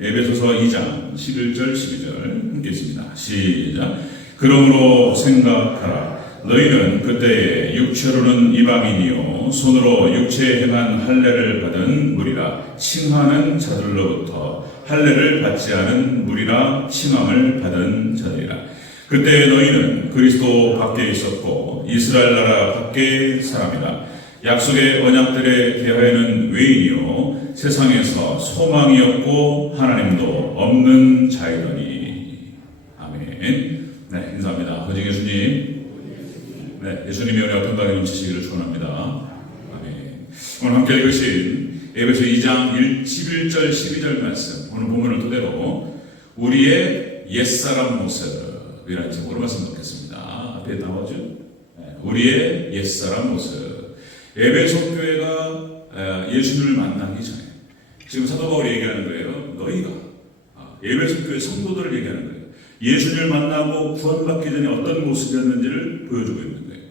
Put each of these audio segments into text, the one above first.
에베소서 2장 11절 12절 함께 있습니다. 시작. 그러므로 생각하라. 너희는 그때에 육체로는 이방인이요 손으로 육체에 행한 할례를 받은 무리라 칭하는 자들로부터 할례를 받지 않은 무리라 칭함을 받은 자들이라. 그때 너희는 그리스도 밖에 있었고 이스라엘 나라 밖에 사람이라. 약속의 언약들에 대하여는 외인이요 세상에서 소망이 없고 하나님도 없는 자이더니. 아멘. 네, 인사합니다. 허징 예수님. 네, 예수님의 은혜와 평강이 넘치시기를 축원합니다. 아멘. 오늘 함께 읽으신 에베소 2장 11절 12절 말씀, 오늘 본문을 토대로 우리의 옛사람 모습이라는 제목으로 말씀 듣겠습니다. 앞에 나오죠? 네, 우리의 옛사람 모습. 에베소 교회가 예수님을 만나기 전에, 지금 사도 바울이 얘기하는 거예요. 너희가 에베소 교회 성도들을 얘기하는 거예요. 예수님을 만나고 구원받기 전에 어떤 모습이었는지를 보여주고 있는 거예요.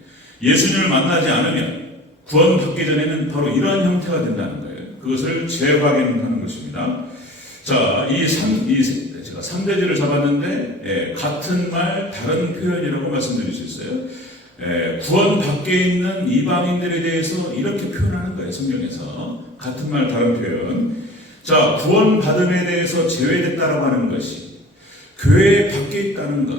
예수님을 만나지 않으면 구원받기 전에는 바로 이러한 형태가 된다는 거예요. 그것을 재확인하는 것입니다. 자, 제가 3대지를 잡았는데 같은 말 다른 표현이라고 말씀드릴 수 있어요. 구원 밖에 있는 이방인들에 대해서 이렇게 표현하는 거예요. 성경에서 같은 말 다른 표현. 자, 구원 받음에 대해서 제외됐다라고 하는 것이 교회 밖에 있다는 것,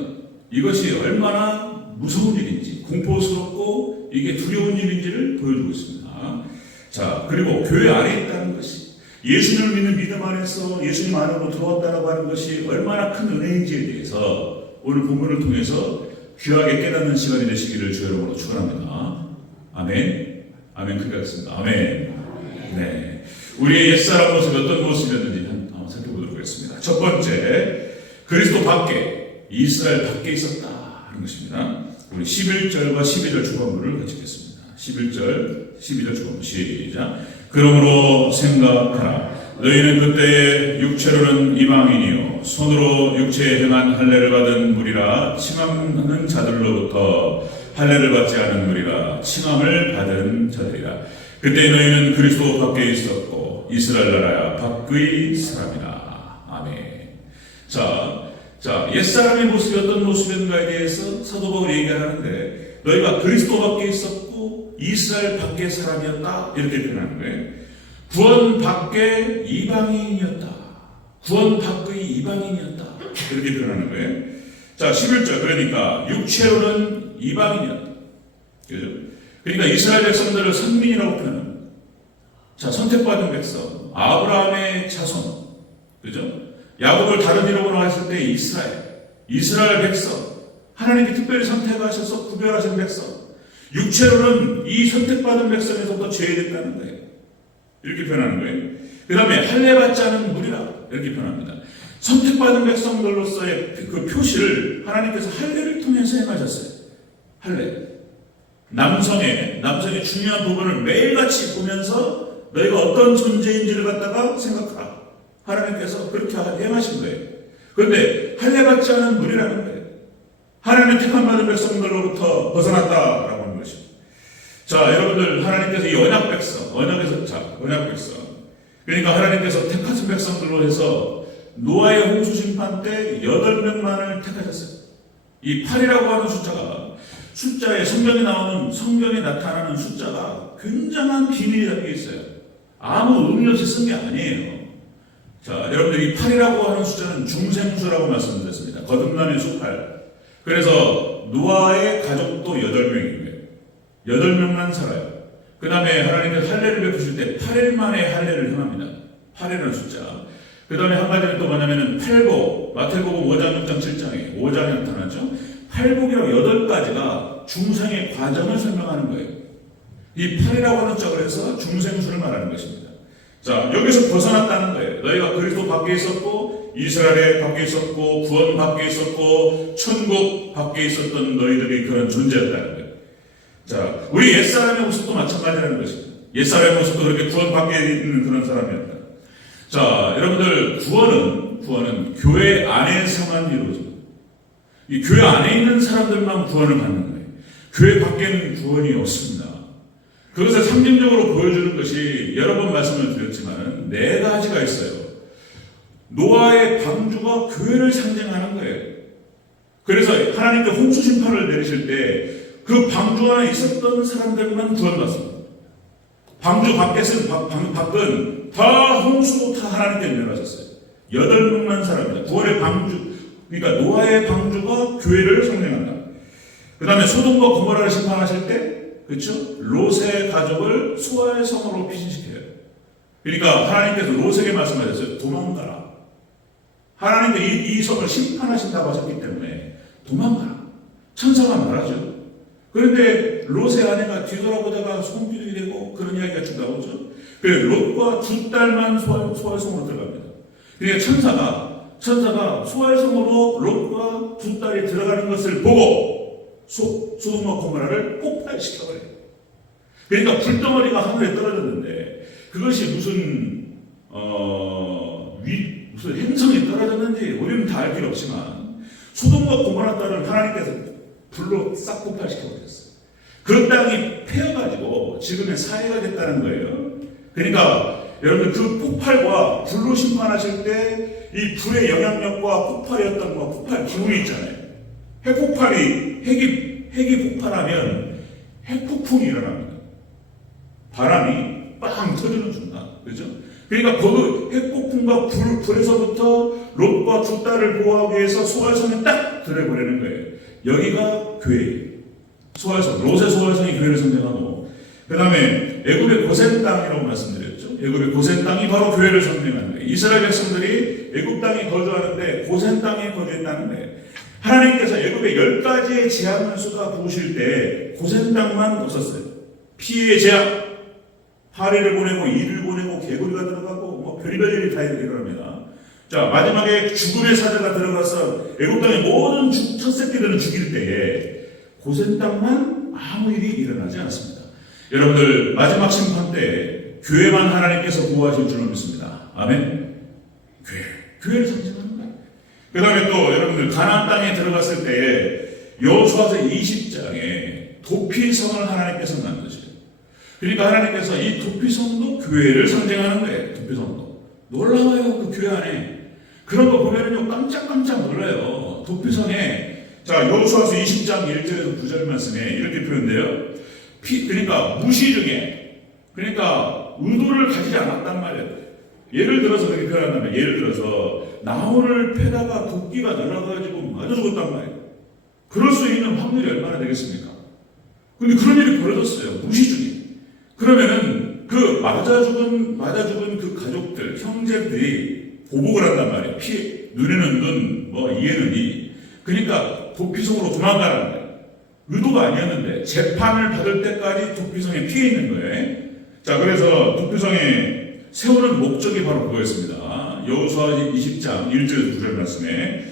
이것이 얼마나 무서운 일인지, 공포스럽고 이게 두려운 일인지를 보여주고 있습니다. 자, 그리고 교회 안에 있다는 것이, 예수님을 믿는 믿음 안에서 예수님 안으로 들어왔다라고 하는 것이 얼마나 큰 은혜인지에 대해서 오늘 본문을 통해서 귀하게 깨닫는 시간이 되시기를 주의 이름으로 축원합니다. 아멘. 아멘. 크게 하겠습니다. 아멘. 네. 우리의 옛사람 모습이 어떤 모습이었는지 한번 살펴보도록 하겠습니다. 첫 번째, 그리스도 밖에, 이스라엘 밖에 있었다 하는 것입니다. 우리 11절과 12절 초반부를 같이 읽겠습니다. 11절, 12절 초반부 시작. 그러므로 생각하라. 너희는 그때에 육체로는 이방인이요 손으로 육체에 행한 할례를 받은 무리라 칭함하는 자들로부터 할례를 받지 않은 무리라 칭함을 받은 자들이라. 그때 너희는 그리스도 밖에 있었고 이스라엘 나라 밖의 사람이라. 아멘. 자, 옛사람의 모습이 어떤 모습인가에 대해서 사도 바울이 얘기하는데, 너희가 그리스도 밖에 있었고 이스라엘 밖의 사람이었다 이렇게 표현하는 거예요. 구원 밖에 이방인이었다, 구원 밖의 이방인이었다 이렇게 표현하는 거예요. 자, 11절, 그러니까 육체로는 이방인이었다, 그죠? 그러니까 이스라엘 백성들을 선민이라고 표현합니다. 자, 선택받은 백성, 아브라함의 자손, 그죠? 야곱을 다른 이름으로 했을 때 이스라엘 백성, 하나님이 특별히 선택하셔서 구별하신 백성, 육체로는 이 선택받은 백성에서부터 제외됐다는 거예요. 이렇게 표현하는 거예요. 그 다음에 할례받지 않은 무리라 이렇게 표현합니다. 선택받은 백성들로서의 그 표시를 하나님께서 할례를 통해서 행하셨어요. 할례. 남성의 중요한 부분을 매일같이 보면서 너희가 어떤 존재인지를 갖다가 생각하라. 하나님께서 그렇게 행하신 거예요. 그런데 할례받지 않은 무리라는 거예요. 하나님의 택함받은 백성들로부터 벗어났다라고 하는 것입니다. 자, 여러분들, 하나님께서 이 언약 백성, 그러니까 하나님께서 택하신 백성들로 해서 노아의 홍수 심판 때 8명만을 택하셨어요. 이 8이라고 하는 숫자에 성경에 나타나는 숫자가 굉장한 비밀이 담겨 있어요. 아무 의미 없이 쓴 게 아니에요. 자, 여러분들, 이 8이라고 하는 숫자는 중생수라고 말씀드렸습니다. 거듭남의 수 8. 그래서 노아의 가족도 8명인 거예요. 8명만 살아요. 그 다음에 하나님께서 할례를 베푸실 때 8일 만에 할례를 행합니다. 8이라는 숫자. 그 다음에 한 가지는 또 뭐냐면은 팔복, 마태복음 5장, 6장, 7장에 5장에 나타나죠. 팔복이라고 8가지가 중생의 과정을 설명하는 거예요. 이 8이라고 하는 숫자를 해서 중생수를 말하는 것입니다. 자, 여기서 벗어났다는 거예요. 너희가 그리스도 밖에 있었고 이스라엘 밖에 있었고 구원 밖에 있었고 천국 밖에 있었던 너희들이 그런 존재였다는 거예요. 자, 우리 옛사람의 모습도 마찬가지라는 것입니다. 옛사람의 모습도 그렇게 구원 밖에 있는 그런 사람이었다. 자, 여러분들, 구원은 교회 안에서만 이루어집니다. 이 교회 안에 있는 사람들만 구원을 받는 거예요. 교회 밖에는 구원이 없습니다. 그것을 상징적으로 보여주는 것이 여러 번 말씀을 드렸지만 4가지가 있어요. 노아의 방주가 교회를 상징하는 거예요. 그래서 하나님께 홍수 심판을 내리실 때 그 방주 안에 있었던 사람들만 구원받습니다. 방주 밖은 다 홍수로 다 하나님께 내려가셨어요. 8명만 사람입니다. 구원의 방주, 그러니까 노아의 방주가 교회를 상징한다. 그 다음에 소돔과 고모라를 심판하실 때, 그렇죠? 롯의 가족을 수아의 성으로 피신시켜요. 그러니까 하나님께서 롯에게 말씀하셨어요. 도망가라. 하나님께 이 성을 심판하신다고 하셨기 때문에 도망가라. 천사가 말하죠. 그런데 롯의 아내가 뒤돌아보다가 손비둥이 되고 그런 이야기가 쭉 나오죠. 그래서 롯과 2딸만 수아의 성으로 들어갑니다. 그러니까 천사가 수아의 성으로 롯과 2딸이 들어가는 것을 보고 소돔과 고모라를 폭발시켜버려요. 그러니까 불덩어리가 하늘에 떨어졌는데 그것이 무슨 행성이 떨어졌는지 우리는 다 알 필요 없지만 소돔과 고모라 딸을 하나님께서 불로 싹 폭발시켜버렸어요. 그 땅이 패여가지고 지금의 사회가 됐다는 거예요. 그러니까 여러분들 그 폭발과 불로 심판하실 때 이 불의 영향력과 폭발이었던 폭발 기운이 있잖아요. 핵이 폭발하면 핵폭풍이 일어납니다. 바람이 빵 터지는 순간, 그죠? 그러니까 그 핵폭풍과 불에서부터 롯과 2딸을 보호하기 위해서 소알성에 딱 들어버리는 거예요. 여기가 교회예요. 소알성, 롯의 소알성이 교회를 상징하고, 그 다음에 애굽의 고센 땅이라고 말씀드렸죠. 애굽의 고센 땅이 바로 교회를 상징하는 거예요. 이스라엘 백성들이 애굽 땅에 거주하는데 고센 땅에 거주했다는 거예요. 하나님께서 애굽에 10가지의 재앙수가 부으실 때 고센 땅만 없었어요. 피해의 재앙, 파리를 보내고 이를 보내고 개구리가 들어가고 별의별 일이 다 일어납니다. 자, 마지막에 죽음의 사자가 들어가서 애굽 땅의 모든 첫 새끼들은 죽일 때에 고센 땅만 아무 일이 일어나지 않습니다. 여러분들 마지막 심판 때 교회만 하나님께서 구하실 줄로 믿습니다. 아멘. 교회를 상징하는 거예요. 그 다음에 또 여러분들 가나안 땅에 들어갔을 때에 여호수아서 20장에 도피성을 하나님께서 만드셔요. 그러니까 하나님께서 이 도피성도 교회를 상징하는 거예요. 도피성도 놀라워요. 그 교회 안에 그런 거 보면은요 깜짝깜짝 놀라요. 도피성에 자 여호수아서 20장 1절에서 9절 말씀에 이렇게 표현돼요. 그러니까 무시 중에 그러니까 의도를 가지지 않았단 말이에요. 예를 들어서 그렇게 표현한다면 예를 들어서 나무를 패다가 도끼가 날아가지고 맞아 죽었단 말이에요. 그럴 수 있는 확률이 얼마나 되겠습니까? 근데 그런 일이 벌어졌어요. 무시 중에. 그러면은 그 맞아 죽은 그 가족들, 형제들이 보복을 한단 말이에요. 눈에는 눈, 이에는 이. 그러니까 도피성으로 도망가라는 거예요. 의도가 아니었는데 재판을 받을 때까지 도피성에 피해 있는 거예요. 자, 그래서 도피성에 세우는 목적이 바로 그거였습니다. 여호수아 20장 1절에서 9절 말씀에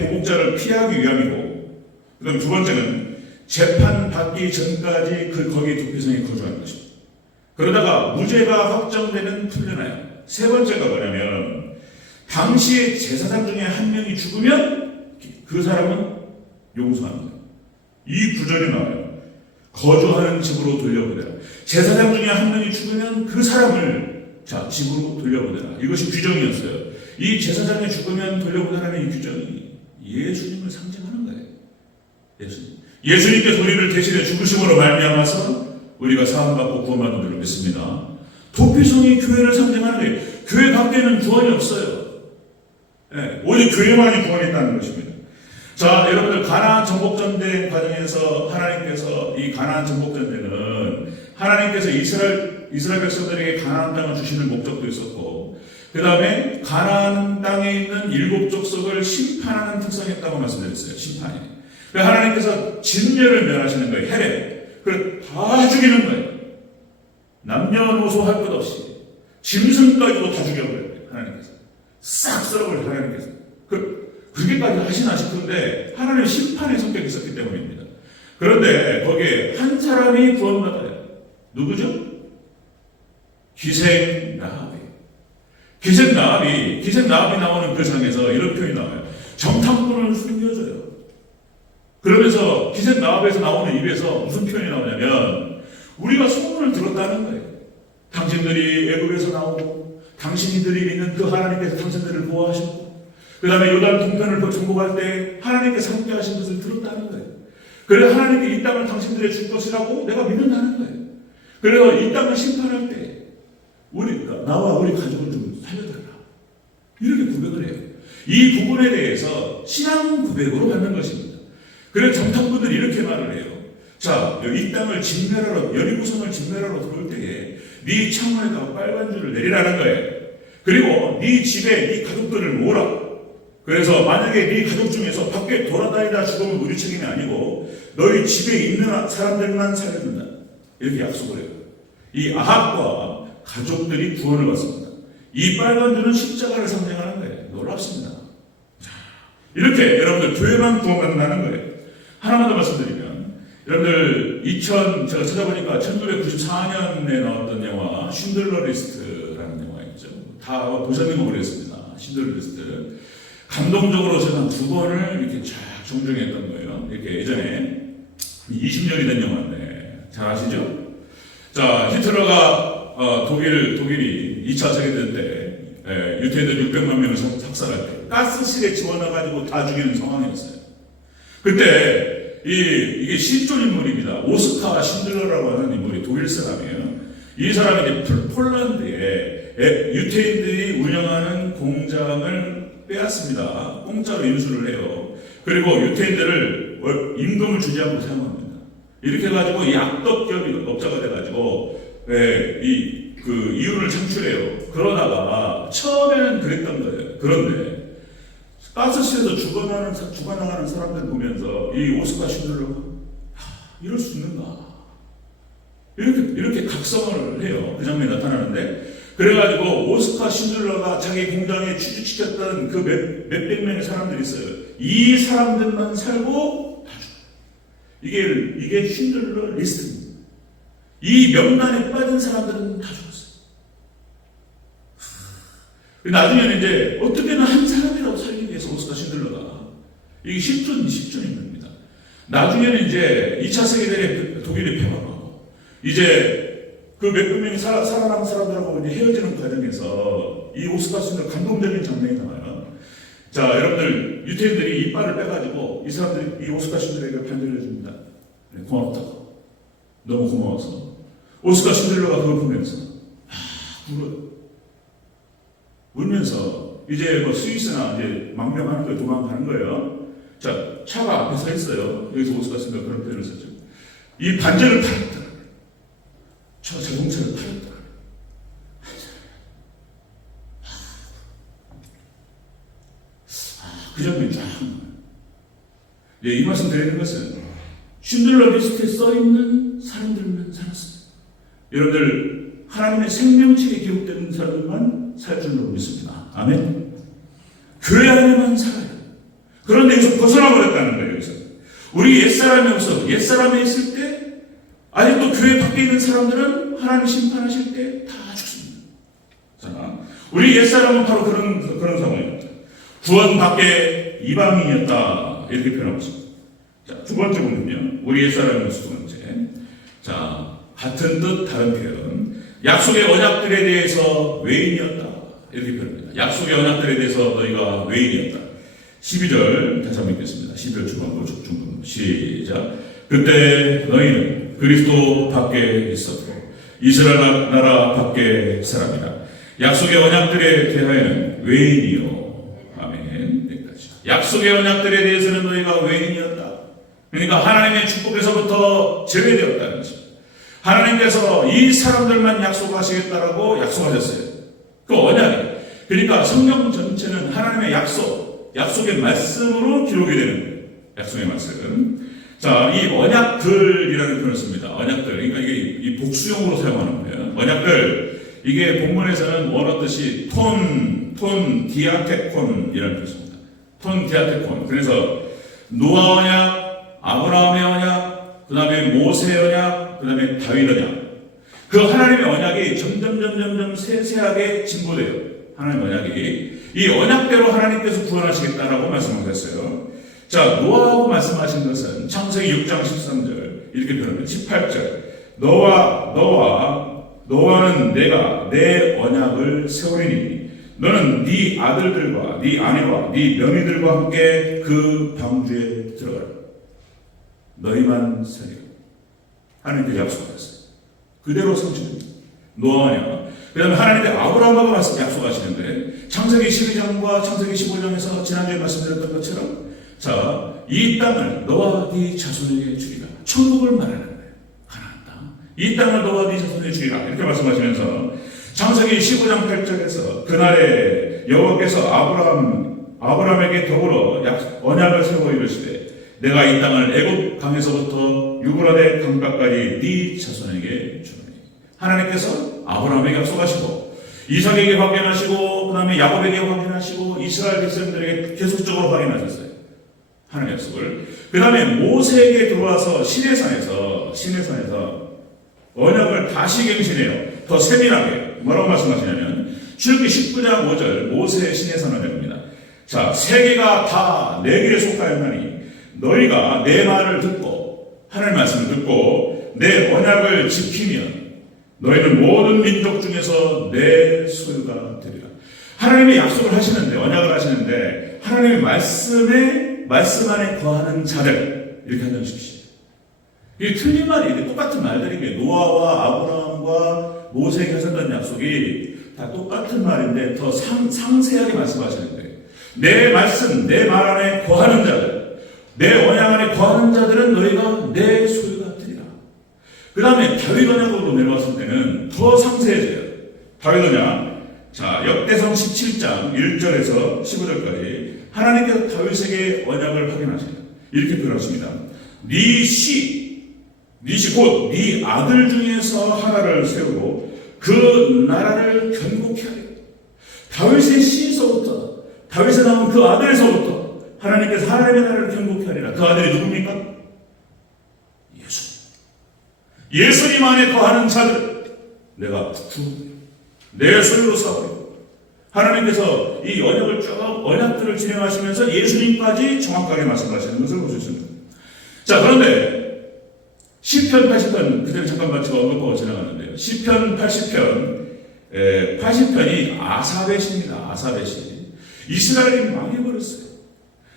보복자를 피하기 위함이고, 그다음 두 번째는 재판 받기 전까지 거기 도피성에 거주하는 것입니다. 그러다가 무죄가 확정되면 풀려나요. 세 번째가 뭐냐면 당시의 제사장 중에 한 명이 죽으면 그 사람은 용서하는 거예요. 이 구절이 나와요. 거주하는 집으로 돌려보내라. 제사장 중에 한 명이 죽으면 그 사람을 집으로 돌려보내라. 이것이 규정이었어요. 이 제사장이 죽으면 돌려보내라는 이 규정이 예수님을 상징하는 거예요. 예수님께서 우리를 대신해 죽으심으로 말미암아서 우리가 사함받고 구원받는 줄로 믿습니다. 도피성이 교회를 상징하는 거예요. 교회 밖에는 구원이 없어요. 오직 교회만이 구원이 있다는 것입니다. 자, 여러분들 가나안 정복전쟁 과정에서 하나님께서 이 가나안 정복전쟁은 하나님께서 이스라엘 백성들에게 가나안 땅을 주시는 목적도 있었고, 그 다음에 가나안 땅에 있는 7 족속을 심판하는 특성이 있다고 말씀드렸어요. 심판이. 하나님께서 진멸을 멸하시는 거예요. 헤레. 그걸 다 죽이는 거예요. 남녀노소 할 것 없이 짐승까지도 다 죽여버려요. 하나님께서 싹 썰어버려요. 하나님께서 그렇게까지 하시나 싶은데 하나님의 심판의 성격이 있었기 때문입니다. 그런데 거기에 한 사람이 구원받아요. 누구죠? 기생 라합이. 기생 라합이 나오는 그 장에서 이런 표현이 나와요. 정탐꾼을 숨겨줘요. 그러면서 기생 라합에서 나오는 입에서 무슨 표현이 나오냐면 우리가 소문을 들었다는 거예요. 당신들이 애굽에서 나오고 당신들이 믿는 그 하나님께서 당신들을 보호하셨고, 그 다음에 요단 동편을 정복할 때 하나님께서 함께 하신 것을 들었다는 거예요. 그래 하나님께 이 땅을 당신들의 줄 것이라고 내가 믿는다는 거예요. 그래서 이 땅을 심판할 때 나와 우리 가족을 좀 살려달라, 이렇게 고백을 해요. 이 부분에 대해서 신앙 고백으로 받는 것입니다. 그래서 정탐꾼들이 이렇게 말을 해요. 자, 이 땅을 진멸하러, 여리고성을 진멸하러 들어올 때에 네 창문에다가 빨간 줄을 내리라는 거예요. 그리고 네 집에 네 가족들을 모으라. 그래서 만약에 네 가족 중에서 밖에 돌아다니다 죽으면 우리 책임이 아니고 너희 집에 있는 사람들만 살려준다, 이렇게 약속을 해요. 이 아합과 가족들이 구원을 받습니다. 이 빨간 줄은 십자가를 상징하는 거예요. 놀랍습니다. 이렇게 여러분들 교회만 구원받는다는 거예요. 하나만 더 말씀드리면, 여러분들 제가 찾아보니까 1994년에 나왔던 영화 쉰들러 리스트라는 영화였죠. 다 보셨는지 모르겠습니다. 쉰들러 리스트. 감동적으로 제가 한 2번을 이렇게 쫙 정주행했던 거예요. 이렇게 예전에 20년이 된 영화인데 잘 아시죠? 자, 히틀러가 독일이 2차 세계대전 때 유태인들 600만 명을 삭살할 때 가스실에 집어넣어가지고 다 죽이는 상황이었어요. 그때 이게 실존 인물입니다. 오스카 신들러라고 하는 인물이 독일 사람이에요. 이 사람이 이제 폴란드에 유태인들이 운영하는 공장을 빼앗습니다. 공짜로 인수를 해요. 그리고 유태인들을 임금을 주지 않고 사용합니다. 이렇게 해가지고 이 악덕 기업업자가 돼가지고 이윤을 창출해요. 그러다가 처음에는 그랬던 거예요. 그런데 가스실에서 죽어나가는 사람들 보면서 이 오스카 신들러가 이럴 수 있는가, 이렇게 각성을 해요. 그 장면이 나타나는데, 그래가지고 오스카 신들러가 자기 공장에 취직시켰던 그 몇백 명의 사람들이 있어요. 이 사람들만 살고 다 죽어요. 이게 신들러 리스트입니다. 이 명단에 빠진 사람들은 다 죽었어요. 나중에는 이제 어떻게든 한 사람이라도 살리기 위해서 오스카 신들러가, 이게 실존입니다. 나중에는 이제 2차 세계대전에 독일이 패망하고 이제 그 몇백 명이 살아남은 사람들하고 이제 헤어지는 과정에서 이 오스카 신들러 감동적인 장면이 나와요. 자, 여러분들, 유태인들이 이빨을 빼가지고 이 사람들이 이 오스카 신들러에게 편지를 해줍니다. 고맙다고, 너무 고마워서. 오스카 신들러가 그걸 보면서 울면서 이제 뭐 스위스나 이제 망명하는 거에 도망가는 거예요. 자, 차가 앞에 서 있어요. 여기서 오스카 신들러가 그런 표현을 썼죠. 이 반지를 팔았다. 저 자동차를 팔았다. 그 장면이 쫙. 이 말씀 드리는 것은 쉰들러 리스트에 써있는 사람들만 살았습니다. 여러분들, 하나님의 생명책에 기록되는 사람들만 살 줄로 믿습니다. 아멘. 교회 안에만 살아요. 그런데 여기서 벗어나버렸다는 거예요. 여기서 우리 옛사람이 없어. 옛사람에 있을 때 아직도 교회 밖에 있는 사람들은 하나님 심판하실 때 다 죽습니다. 자, 우리 옛사람은 바로 그런 상황입니다. 구원 밖에 이방인이었다, 이렇게 표현하고 있습니다. 자, 두 번째 보면요, 우리 옛사람이었어. 두 번째. 자, 같은 뜻 다른 표현. 약속의 언약들에 대해서 외인이었다, 이렇게 표현합니다. 약속의 언약들에 대해서 너희가 외인이었다. 12절 다시 한번 읽겠습니다. 12절 중반부 중반부 시작. 그때 너희는 그리스도 밖에 있었고 이스라엘 나라 밖에 사람이라. 약속의 언약들에 대하여는 외인이요. 아멘. 여기까지. 약속의 언약들에 대해서는 너희가 외인이었다. 그러니까 하나님의 축복에서부터 제외되었다는 것입니다. 하나님께서 이 사람들만 약속하시겠다라고 약속하셨어요. 그 언약이. 그러니까 성경 전체는 하나님의 약속의 말씀으로 기록이 되는 거예요. 약속의 말씀. 자, 이 언약들이라는 표현을 씁니다. 언약들. 그러니까 이게 이 복수용으로 사용하는 거예요. 언약들. 이게 본문에서는 원어 뜻이 톤 디아테콘이라는 뜻입니다. 톤 디아테콘. 그래서 노아 언약, 아브라함의 언약, 그 다음에 모세 언약, 그 다음에 다윗 언약. 그 하나님의 언약이 점점 세세하게 진보돼요. 하나님의 언약이. 이 언약대로 하나님께서 구원하시겠다라고 말씀하셨어요. 자, 노아하고 말씀하신 것은 창세기 6장 13절 이렇게 표현합니다. 18절 너와 너와는 내가 내 언약을 세우리니 너는 네 아들들과 네 아내와 네 며느리들과 함께 그 방주에 들어가라. 너희만 살리라. 하나님께 약속하셨어요. 그대로 성취됩니다. 노아와 언약. 그 다음에 하나님께 아브라함하고 약속하시는데 창세기 12장과 창세기 15장에서 지난주에 말씀드렸던 것처럼 자, 이 땅을 너와 네 자손에게 주리라. 천국을 말하는 거예요. 가나안 땅. 이 땅을 너와 네 자손에게 주리라. 이렇게 말씀하시면서 창세기 15장 8절에서 그날에 여호와께서 아브라함에게 더불어 언약을 세워 이르시되 내가 이 땅을 애굽 강에서부터 유브라데 강가까지 네 자손에게 주노니. 하나님께서 아브라함에게 약속하시고 이삭에게 확인하시고 그 다음에 야곱에게 확인하시고 이스라엘 백성들에게 계속적으로 확인하셨어요. 하나님의 약속을. 그 다음에 모세에게 들어와서 시내산에서 언약을 다시 갱신해요. 더 세밀하게. 뭐라고 말씀하시냐면 출애굽기 19장 5절 모세의 시내산 언약입니다. 자, 세계가 다 내게 속하였나니 너희가 내 말을 듣고 하나님의 말씀을 듣고 내 언약을 지키면 너희는 모든 민족 중에서 내 소유가 되리라. 하나님의 약속을 하시는데 언약을 하시는데 하나님의 말씀 안에 거하는 자들 이렇게 한다십시오. 이게 틀린 말이 똑같은 말들이에요. 노아와 아브라함과 모세에게 하셨던 약속이 다 똑같은 말인데 더 상세하게 말씀하시는데 내 말씀, 내 말 안에 거하는 자들, 내 언약 안에 거하는 자들은 너희가 내 소유가 되리라. 그 다음에 다윗 언약으로 내려왔을 때는 더 상세해져요. 다윗 언약. 자, 역대상 17장 1절에서 15절까지 하나님께서 다윗에게 언약을 확인하셔요. 이렇게 표현하십니다. 네 씨 곧 네 아들 중에서 하나를 세우고 그 나라를 견고케 하리라. 다윗의 씨에서부터 다윗에 나온 그 아들에서부터 하나님께서 하나님의 나라를 견고케 하리라. 그 아들이 누굽니까? 예수님 안에 거하는 자들 내가 내 소유로 쌓으리라. 하나님께서 이 언약들을 진행하시면서 예수님까지 정확하게 말씀하시는 것을 볼 수 있습니다. 자, 그런데 시편 80편 그대로 잠깐만 제가 언급하고 지나가는데요. 시편 80편이 아삽의 시입니다. 아삽의 시. 이스라엘이 망해버렸어요.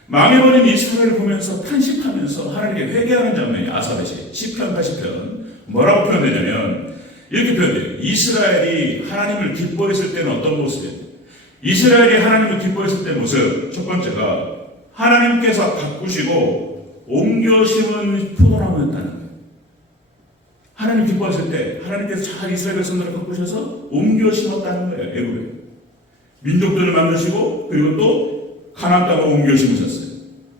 망해버린 이스라엘을 보면서 탄식하면서 하나님께 회개하는 장면이 아삽의 시. 시편 80편 뭐라고 표현되냐면 이렇게 표현돼요. 이스라엘이 하나님을 기뻐했을 때는 어떤 모습이에요? 이스라엘이 하나님을 기뻐했을 때 모습 첫 번째가 하나님께서 가꾸시고 옮겨 심은 포도나무였다는 거예요. 하나님 기뻐하실 때 하나님께서 잘 이스라엘 백성들을 가꾸셔서 옮겨 심었다는 거예요. 애굽에 민족들을 만드시고 그리고 또 가나안 땅으로 옮겨 심으셨어요.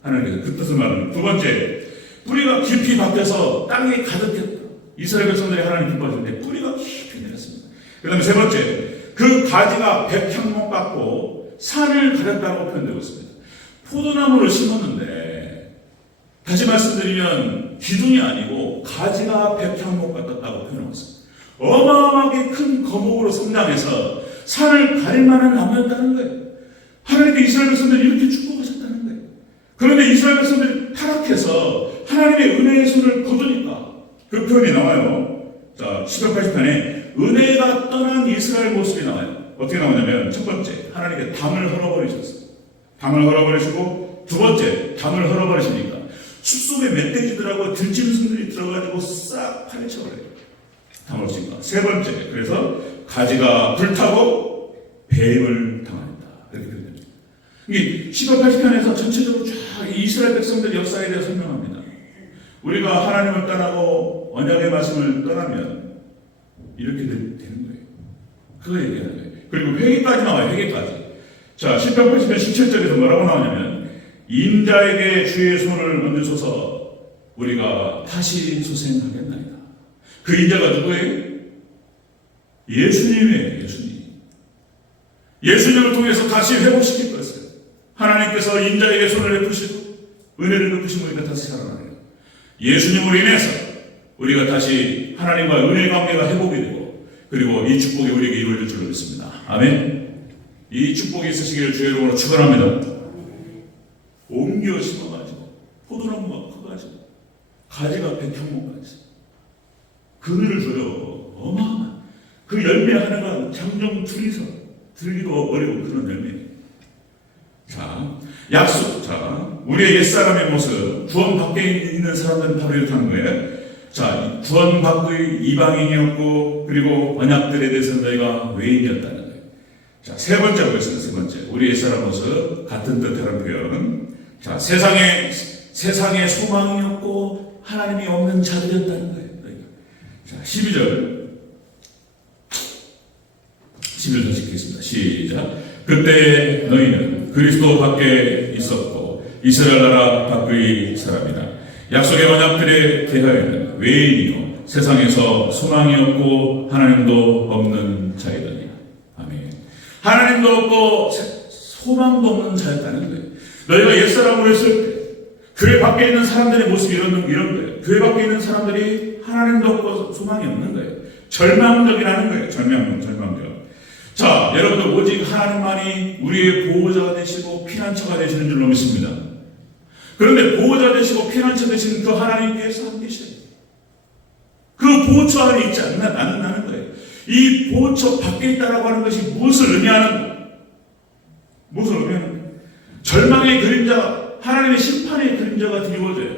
하나님께서 그 뜻을 말합니다. 두 번째, 뿌리가 깊이 박혀서 땅에 가득했다. 이스라엘 백성들이 하나님 기뻐하실 때 뿌리가 깊이 내렸습니다. 그 다음에 세 번째, 그 가지가 백향목 같고 산을 가렸다고 표현되고 있습니다. 포도나무를 심었는데 다시 말씀드리면 기둥이 아니고 가지가 백향목 같았다고 표현하고 있습니다. 어마어마하게 큰 거목으로 성장해서 산을 가릴 만한 나무였다는 거예요. 하나님께 이스라엘 백성들이 이렇게 축복하셨다는 거예요. 그런데 이스라엘 백성들이 타락해서 하나님의 은혜의 손을 거두니까 그 표현이 나와요. 자, 시편 80편에 은혜가 떠난 이스라엘 모습이 나와요. 어떻게 나오냐면 첫 번째, 하나님께 담을 헐어버리셨어요. 담을 헐어버리시고 두 번째, 담을 헐어버리시니까 숲속에 멧돼지들하고 들짐승들이 들어가지고 싹 파헤쳐버려요. 담을 없으니까. 세 번째, 그래서 가지가 불타고 배임을 당한다. 이렇게 표현됩니다. 이 시편 80편에서 전체적으로 쫙 이스라엘 백성들 역사에 대해 설명합니다. 우리가 하나님을 떠나고 언약의 말씀을 떠나면 이렇게 되는 거예요. 그거 얘기하는 거예요. 그리고 회개까지 나와요. 회개까지. 자, 시편 80편 17절에서 뭐라고 나오냐면 인자에게 주의 손을 얹으소서 우리가 다시 소생하겠나이다. 그 인자가 누구예요? 예수님이에요. 예수님을 통해서 다시 회복시킬 것을 하나님께서 인자에게 손을 베푸시고 은혜를 베푸시고 우리가 다시 살아나요. 예수님으로 인해서 우리가 다시 하나님과 은혜의 관계가 회복이 되고 그리고 이 축복이 우리에게 이루어질 줄로 믿습니다. 아멘. 이 축복이 있으시기를 주의 이름으로 축원합니다. 옮겨 심어가지고 포도나무가 커가지고 가지가 백향목까지 그늘을 줘요. 어마어마한 그 열매 하나가 장정 둘이서 들기도 어려운 그런 열매. 자, 약속. 자, 우리의 옛사람의 모습, 구원 밖에 있는 사람들은 바로 이렇게 하는 거예요. 자, 구원 밖의 이방인이었고, 그리고 언약들에 대해서 너희가 외인이었다는 거예요. 자, 세 번째 보겠습니다. 세 번째. 우리의 옛사람 모습, 같은 뜻하는 표현. 자, 세상의 소망이었고, 하나님이 없는 자들이었다는 거예요. 자, 12절 다시 읽겠습니다. 시작. 그때 너희는 그리스도 밖에 있었고 이스라엘 나라 밖의 사람이라. 약속의 언약들에 대하여는 외인이요 세상에서 소망이 없고 하나님도 없는 자이더니. 아멘. 하나님도 없고 소망도 없는 자였다는 거예요. 너희가 옛사람으로 했을 때 교회 밖에 있는 사람들의 모습이 이런 거예요. 교회 밖에 있는 사람들이 하나님도 없고 소망이 없는 거예요. 절망적이라는 거예요. 절망적. 자, 여러분들 오직 하나님만이 우리의 보호자가 되시고 피난처가 되시는 줄로 믿습니다. 그런데 보호자 되시고 피난처 되시는 그 하나님께서 안 계셔요. 그 보호처 안에 있지 않는 거예요. 이 보호처 밖에 있다라고 하는 것이 무엇을 의미하는 절망의 그림자, 하나님의 심판의 그림자가 드리워져요.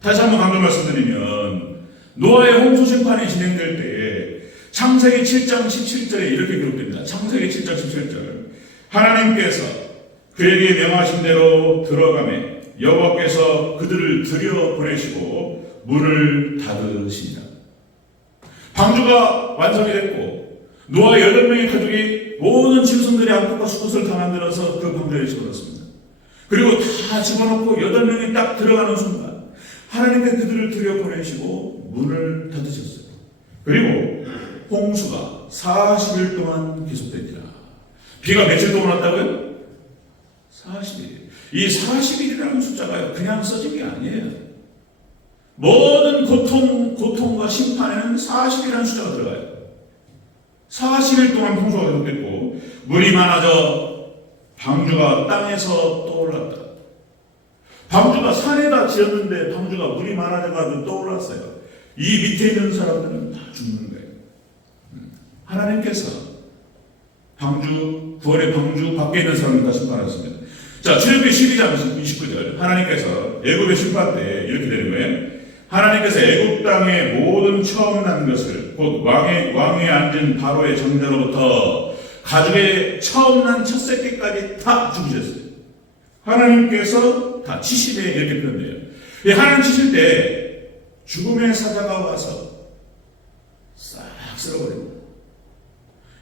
다시 한번 강조 말씀드리면 노아의 홍수 심판이 진행될 때 창세기 7장 17절에 이렇게 기록됩니다. 창세기 7장 17절. 하나님께서 그에게 명하신 대로 들어가매 여호와께서 그들을 들여보내시고 문을 닫으시니라. 방주가 완성이 됐고 노아 8명의 가족이 모든 짐승들의 암컷과 수컷을 다 만들어서 그 방주에 집어넣습니다. 그리고 다 집어넣고 8명이 딱 들어가는 순간 하나님께서 그들을 들여보내시고 문을 닫으셨어요. 그리고 홍수가 40일 동안 계속됩니다. 비가 며칠 동안 왔다고요? 40일. 이 40일이라는 숫자가 그냥 써진 게 아니에요. 모든 고통과 심판에는 40이라는 숫자가 들어가요. 40일 동안 홍수가 계속됐고 물이 많아져 방주가 땅에서 떠올랐다. 방주가 산에다 지었는데 방주가 물이 많아져가지고 떠올랐어요. 이 밑에 있는 사람들은 다 죽는 거예요. 하나님께서 구원의 방주 밖에 있는 사람을 다 심판하셨습니다. 자, 출애굽기 12장 29절. 하나님께서 애굽의 심판 때 이렇게 되는 거예요. 하나님께서 애굽 땅의 모든 처음 난 것을 곧 왕에 앉은 바로의 정자로부터 가족의 처음 난 첫 새끼까지 다 죽이셨어요. 하나님께서 다 치시되 이렇게 표현돼요. 하나님 치실 때 죽음의 사자가 와서 싹 쓸어버립니다.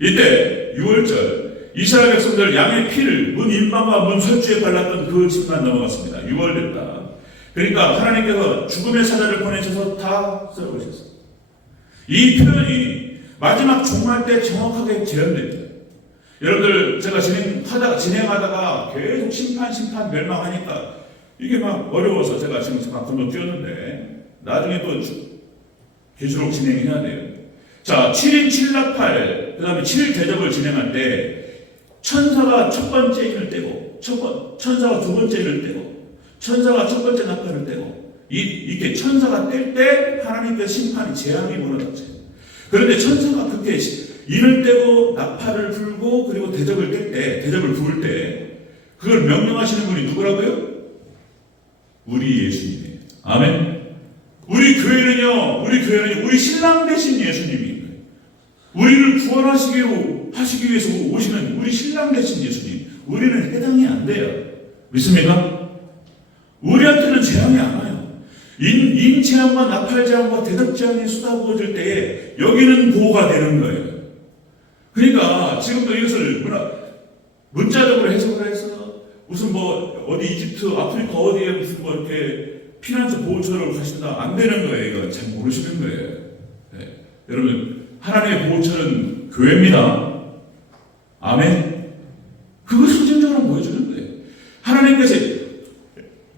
이때 6월절 이스라엘 백성들 양의 피를 문 인방과 문 설주에 발랐던 그 집만 넘어갔습니다. 6월 됐다. 그러니까 하나님께서 죽음의 사자를 보내셔서 다 썰어버리셨어요. 이 표현이 마지막 종말 때 정확하게 재현됩니다. 여러분들 제가 진행하다가 계속 심판 멸망하니까 이게 막 어려워서 제가 지금 막 건너뛰었는데 나중에 또 계시록 진행해야 돼요. 자, 7인 7나팔, 그 다음에 7일 대접을 진행할 때 천사가 첫 번째 인을 떼고 천사가 두 번째 인을 떼고 천사가 첫 번째 나팔을 떼고 이렇게 천사가 뗄 때 하나님께서 심판이 재앙이 몰아닥쳐요. 그런데 천사가 그렇게 인을 떼고 나팔을 불고 그리고 대접을 부을 때 그걸 명령하시는 분이 누구라고요? 우리 예수님이에요. 아멘. 우리 교회는요 우리 신랑 되신 예수님이에요. 우리를 구원하시기 위해서 오시는 우리 신랑 되신 예수님. 우리는 해당이 안 돼요. 믿습니까? 우리한테는 재앙이 안 와요. 인재앙과 나팔재앙과 대접재앙이 쏟아부어질 때에 여기는 보호가 되는 거예요. 그러니까 지금도 이것을 문자적으로 해석을 해서 무슨 어디 이집트, 아프리카 어디에 무슨 이렇게 피난처 보호처를 가신다 안 되는 거예요. 이거 잘 모르시는 거예요. 네. 여러분 하나님의 보호처는 교회입니다. 아멘. 그걸 선정적으로 보여주는 거예요. 하나님께서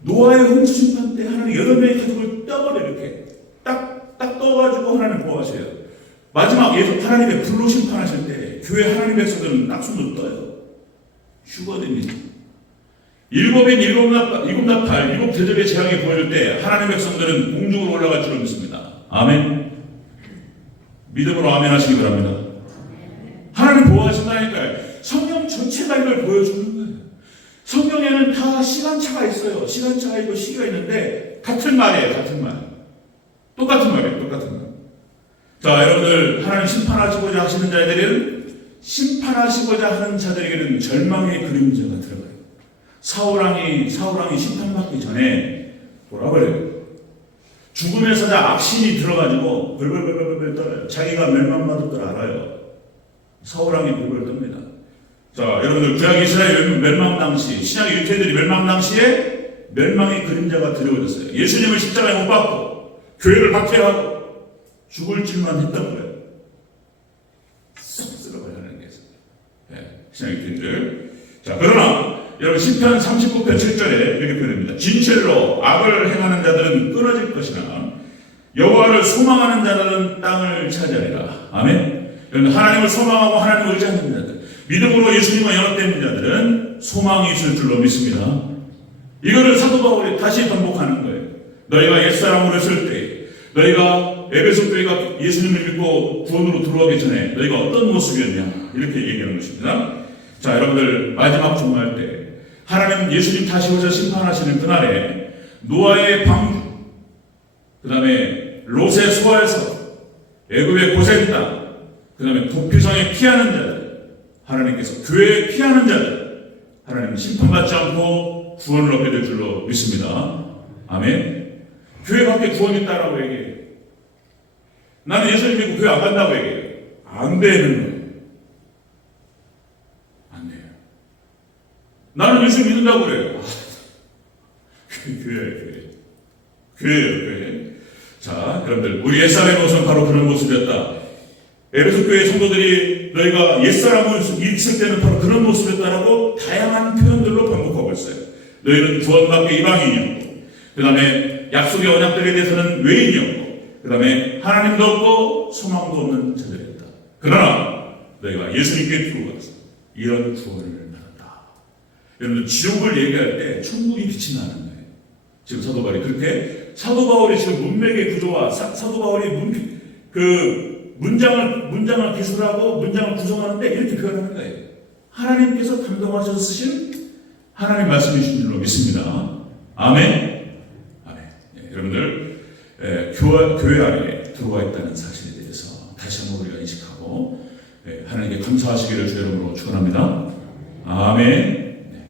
노아의 홍수 심판 때 하나님 8명의 가족을 떠버려 이렇게 딱 떠가지고 하나님 보호하세요. 마지막 예수 하나님의 불로 심판하실 때 교회 하나님의 백성들은 딱 손을 떠요. 휴거됩니다. 일곱인 일곱 나팔, 일곱 대접의 재앙이 보여줄 때 하나님의 백성들은 공중으로 올라갈 줄을 믿습니다. 아멘. 믿음으로 아멘 하시기 바랍니다. 하나님 보호하신다니까요. 성경 전체가 이걸 보여주는 거예요. 성경에는 다 시간차가 있어요. 시간차가 있고 시기가 있는데 같은 말이에요. 같은 말. 똑같은 말이에요. 똑같은 말. 자, 여러분들 하나님 심판하시고자 하시는 자들은 심판하시고자 하는 자들에게는 절망의 그림자가 들어가요. 사울왕이 심판받기 전에 돌아버려요. 죽음의 사자 악신이 들어가지고 벌벌벌벌 떨어요. 자기가 멸망받을 걸 알아요. 사울왕이 벌벌 떱니다. 자, 여러분들 구약 이스라엘 멸망 당시, 신약의 유태인들이 멸망 당시에 멸망의 그림자가 드려졌어요. 예수님을 십자가에 못 박고 교회를 박해하고 죽을 줄만 했던 거예요. 쏙 쓸어버리는 게 있어요. 신약의 유태인들. 자, 그러나 여러분 시편 39편 7절에 이렇게 표현됩니다. 진실로 악을 행하는 자들은 끊어질 것이나 여호와를 소망하는 자들은 땅을 차지하리라. 아멘. 여러분 하나님을 소망하고 하나님을 의지하는 자들, 믿음으로 예수님과 연합된 자들은 소망이 있을 줄로 믿습니다. 이거를 사도 바울이 다시 반복하는 거예요. 너희가 옛사람으로 있을 때, 너희가 에베소 교회가 예수님을 믿고 구원으로 들어가기 전에 너희가 어떤 모습이었냐 이렇게 얘기하는 것입니다. 자, 여러분들 마지막 종말 때 하나님 예수님 다시 오셔 심판하시는 그날에 노아의 방주, 그 다음에 롯의 소알성, 애굽의 고센 땅, 그 다음에 도피성에 피하는 자들, 하나님께서 교회에 피하는 자들, 하나님 심판받지 않고 구원을 얻게 될 줄로 믿습니다. 아멘. 교회 밖에 구원이 있다라고 얘기해요. 나는 예수님 믿고 교회 안 간다고 얘기해요. 안 되는 거예요. 안 돼요. 나는 예수 믿는다고 그래요. 교회. 자, 여러분들, 우리 옛사람의 모습은 바로 그런 모습이었다. 에베소 교회 성도들이 너희가 옛사람을 있을 때는 바로 그런 모습이었다라고 다양한 표현들로 반복하고 있어요. 너희는 구원받기 이방인이었고, 그 다음에 약속의 언약들에 대해서는 외인이었고, 그 다음에 하나님도 없고 소망도 없는 자들이었다. 그러나 너희가 예수님께 들어가서 이런 구원을 받았다. 여러분, 지옥을 얘기할 때 천국이 빛이 나는 거예요. 지금 사도 바울이 그렇게, 사도 바울이 지금 문맥의 구조와 사도 바울이 문장을 기술하고 문장을 구성하는데 이렇게 표현하는 거예요. 하나님께서 감동하셔서 쓰신 하나님 말씀이신 줄로 믿습니다. 아멘. 아멘. 네, 여러분들 교회 안에 들어와 있다는 사실에 대해서 다시 한번 우리가 인식하고 하나님께 감사하시기를 주의 이름으로 축원합니다. 아멘.